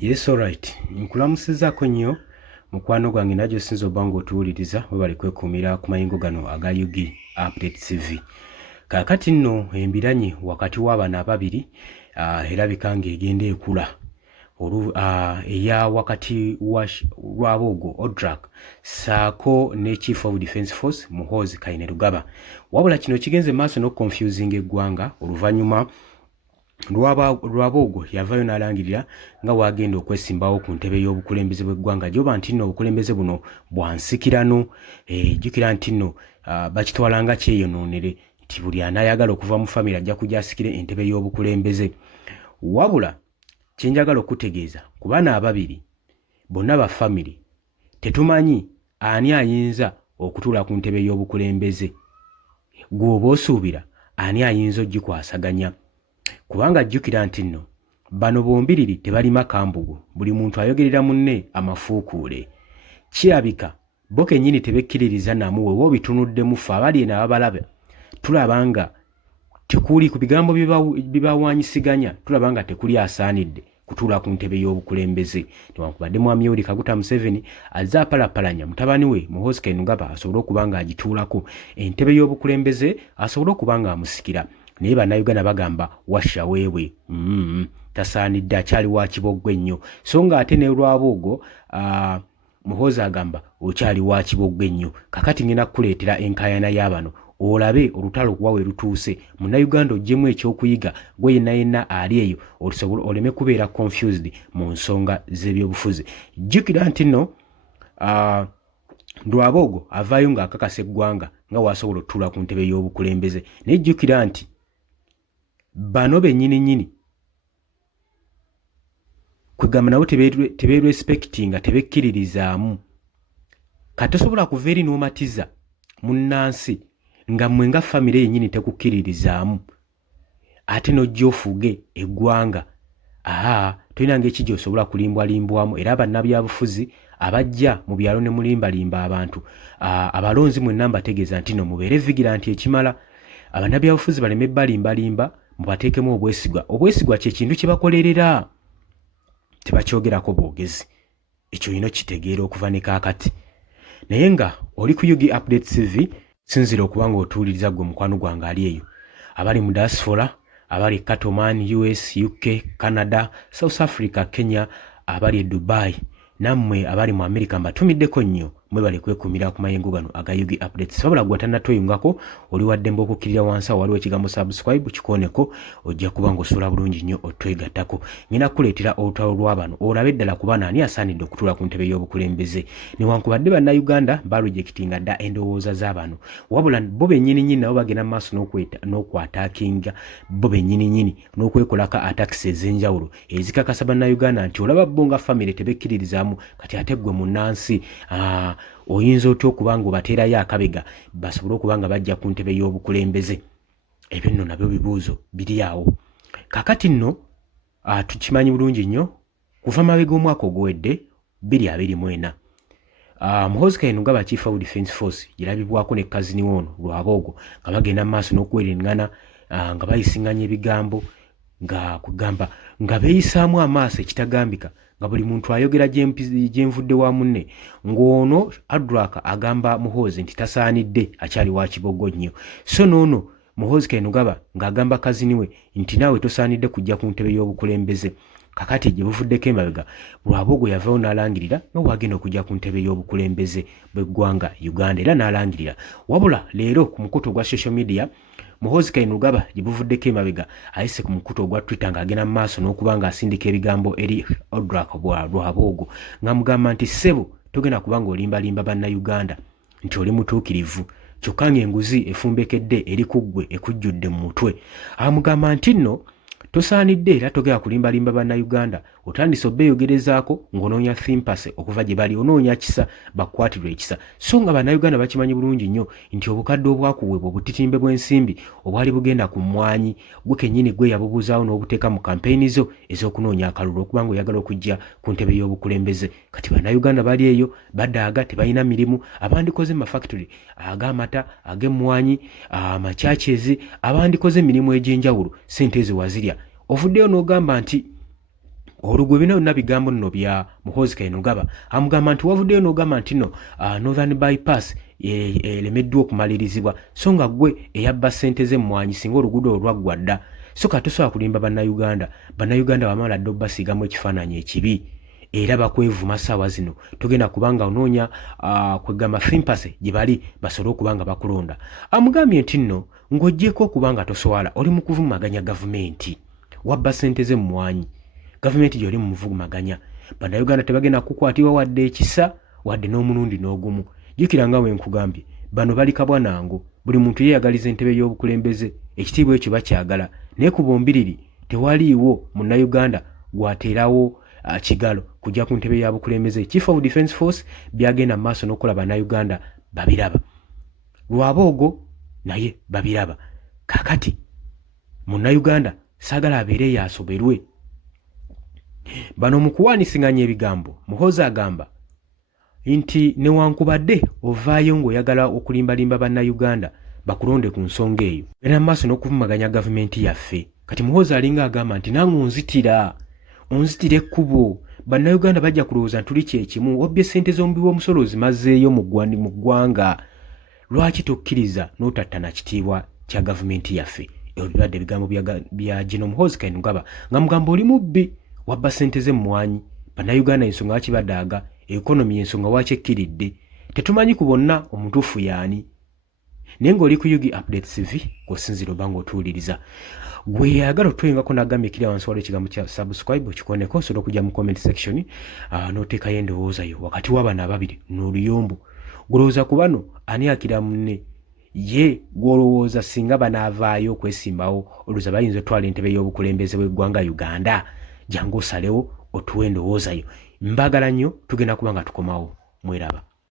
Yes, alright. Nkulamusizzaako nnyo mukwano gwange najjo sinza obba ng'otuwuliriza webale kwekuumira ku mayingo gano aga UG Update TV. Kaakati nno embiranye wakati w'abaana ababiri erabika ng'egenda ekula eya wakati wa Lwabogo Odrak saako ne Chief of Defence Force Muhoozi Kainerugaba. Wabula kino kigenze maaso n'okuconfusing eggwanga oluvannyuma Lwabogo yavayo n'alangirira nga wagenda okwesimbawo ku ntebe y'obukulembeze bw'eggwanga gyoba nti nno obukulembeze buno bwansikirano. Jjukira nti nno bakitwalanga kyeyonoonere nti buli anaayagala okuva mu famire ajja kujja asikire entebe y'obukulembeze. Wabula kyenjagala okutegeeza ku baana ababiri bonna ba famire tetumanyi ani ayinza okutuula ku ntebe y'obukulembeze. Gwe oba osuubira ani ayinza ogikwasaganya. Kubanga jjukira nti nno bano bombiriri tebalima kambugu, buli muntu ayogerera munne amafuukuule. Kirabika bo kennyini tebekkiririza namu wewe obitunuddemu ffe abali n'abalaba tulaba nga tekuli ku bigambo bibawaanyisiganya tulaba nga tekuli asaanidde kutuula ku ntebe y'obukulembeze. Newankubadde mwami Yoweri Kaguta Museveni azze apalapalanya mutabani we Muhoozi Kainerugaba asobole okuba nga agituulako entebe y'obukulembeze asobole okuba nga amusikira. Naye bannayuganda bagamba washa weewe tasaanidde akyali wa kibogwe ennyo, so nga ate ne Lwabogo Muhoozi agamba okyali wa kibogwe ennyo. Kakati ngenda kukuleetera enkaayana y'abano olabe olutalo okuba we lutuuse. Munnayuganda oggyemu ekyokuyiga gwe yenna ali eyo oleme kubeera confused mu nsonga z'ebyobufuzi. Jjukira nti nno Lwabogo avaayo ng'akakasa eggwanga nga waasobola okutuula ku ntebe y'obukulembeze. Naye jjukira nti bano bennyini kwegamba nabo tebeerespectinga tebekkiririzaamu. Katosobola kuva eri n'omatiza munnansi nga mmwe nga famire yennyini tekukkiririzaamu ate n'ojja ofuge eggwanga. Tolina ng'eki gy'osobola kulimbwalimbwamu. Era bannabyabufuzi abajja mu byalo ne mulimbalimba abantu abalonzi mwenna mbategeeza nti no mubeere vigilanti ekimala. Abannabyabufuzi baleme balimbalimba mubateekemu obwesigwa. Obwesigwa kye kintu kye bakolerera, tebakyogerako bwogezi. Ekyo olina kitegeera okuva ne kaakati. Naye nga oli ku UG Update TV sinzira okuba ng'otuwuliriza gwe mukwano gwange ali eyo abali mu diaspora, abali Katoman, US, UK, Canada, South Africa, Kenya, abali e Dubai, nammwe abali mu America mbatumiddeko nnyo mwebale kwekuumira ku mayengo gano aga UG Updates. Wabula gwe tannatweyungako oli waddembe okukkirira wansi awo waliwo ekigambo subscribe kikooneko ojja kuba ng'osula bulungi nnyo otwegattako. Ngenda kukuleetera olutalo lw'abano olabe ddala ku baana ani asaanidde okutuula ku ntebe y'obukulembeze. Newankubadde bannayuganda balojectinga dda endowooza z'abano, wabula bo bennyini nabo bagenda mu maaso n'okwataakinga bo bennyini n'okwekolako attacks ez'enjawulo ezikakasa bannayuganda nti olaba bo nga famire tebekkiririzaamu kati ate ggwe munnansi oyinza otya okuba nga obateerayo akabega basobole okuba nga bajja ku ntebe y'obukulembeze. Ebyo nno nabyo bibuuzo biri awo. Kakati nno tukimanyi bulungi nnyo kuva mabega omwaka oguwedde 2024 Muhoozi Kainerugaba Chief of Defence Force yerabibwako ne kazini wono Lwabogo nga bagenda mu maaso n'okuwereŋŋana nga bayisiŋŋanya ebigambo nga kugamba nga beeyisaamu amaaso ekitagambika nga buli muntu ayogera gyenvudde wa munne. Ng'ono Odrak agamba Muhoozi nti tasaanidde akyali wa kibogo nnyo, so noono Muhoozi Kainerugaba ng'agamba kazini we nti naawe tosaanidde kujja ku ntebe y'obukulembeze. Kakati gye buvuddeko emabega Lwabogo yavayo n'alangirira nga wagenda okujja ku ntebe y'obukulembeze bw'eggwanga Uganda era n'alangirira. Wabula leero ku mukutu ogwa social media Muhoozi Kainerugaba gye buvuddeko emabega ayise ku mukutu ogwa Twitter ng'agenda mu maaso n'okuba ng'asindika ebigambo eri Odrak bwa Lwabogo ng'amugamba nti ssebo togenda kuba ng'olimbalimba bannayuganda nti oli mutuukirivu kyokka ng'enguzi efumbekedde eri ku ggwe ekujjudde mu mutwe. Amugamba nti nno tosaanidde era togera kulimbalimba bannayuganda, otandise obbeeyogerezaako ng'onoonya thimpase okuva gye bali, onoonya kisa bakwatirwe ekisa. So nga bannayuganda bakimanyi bulungi nnyo nti obukadde obwakuweebwa obutitimbe bw'ensimbi obwali bugenda ku mmwanyi gwe kennyini gwe yabubuzaawo n'obuteeka mu kampeyini zo ez'okunoonya akalulu okuba ng'oyagala okujja ku ntebe y'obukulembeze. Kati bannayuganda bali eyo badaaga tebalina mirimu, abandikoze mu mafactory ag'amata, ag'emmwanyi, amakyakezi, abandikoze emirimu egy'enjawulo, ssente ezo wazirya. Ovuddeyo n'ogamba nti olugwe bino byonna bigambo nno bya Muhoozi Kainerugaba. Amugamba nti wavuddeyo n'ogamba nti no Northern Bypass elemeddwa okumalirizibwa so nga gwe eyabba ssente z'emmwanyi singa oluguudo olwaggwa dda. So katosobola kulimba bannayuganda bamala dde obbasiigamu ekifaananyi ekibi era bakwevuma ssaawa zino togenda kubanga onoonya kwegamba fimpase gye bali basobole okuba nga bakulonda. Amugambye nti nno ng'oggyeko okuba nga toswala oli mu kuvumaganya gavumenti wabba ssente z'emmwanyi gavumenti gy'oli mu muvumaganya. Bannayuganda tebagenda kukwatibwa wadde ekisa wadde n'omulundi n'ogumu. Jjukira nga bwe nkugambye bano bali kabwanango buli muntu yeeyagaliza entebe y'obukulembeze ekitiibwa ekyo bakyagala naye ku bombiriri tewaliiwo munnayuganda gwateerawo kigalo kujja ku ntebe ya bukulembeze. Chief of Defence Force byagenda maaso n'okukola bannayuganda babiraba lwaboogo naye babiraba. Kakati munnayuganda saagala abeere yasoberwe. Bano mu kuwaanisiganya ebigambo Muhoozi agamba nti newankubadde ovaayo ng'oyagala okulimbalimba bannayuganda bakulonde ku nsonga eyo era maaso n'okuvumaganya gavumenti yaffe. Kati Muhoozi alinga agamba nti nange onzitira ekkubo. Bannayuganda bajja kulowooza ntuli kyekimu wabbye ssente z'omubi w'omusolo ozimazeeyo mu ggwanga. Lwaki tokkiriza n'otatta na kitiibwa kya gavumenti yaffe? Ebyo bibadde ebigambo bya General Muhoozi Kainerugaba nga mugamba oli mubbi wabba ssente z'emmwanyi. Bannayuganda ensonga lwaki badaaga ekonomi ensonga lwaki ekkiridde tetumanyi ku bonna omutuufu yaani. Naye ng'oli ku Yugi Updates TV kw'osinzira oba ng'otuwuliriza gwe yagala otwengako n'agambye kiri wansi waliwo ekigambo kya subscribe okikoneko osobola okujja mu comment section n'oteekayo endowooza yo wakati w'abano ababiri n'oluyombo. Gwolowooza ku bano ani akira munne ye gwolowooza singa banaavaayo okwesimbawo olowooza bayinza otwala entebe y'obukulembeze bw'eggwanga Uganda? Jangu osalewo otuwe endowooza yo. Mbagala nnyo tugenda kuba nga tukomawo. Mweraba.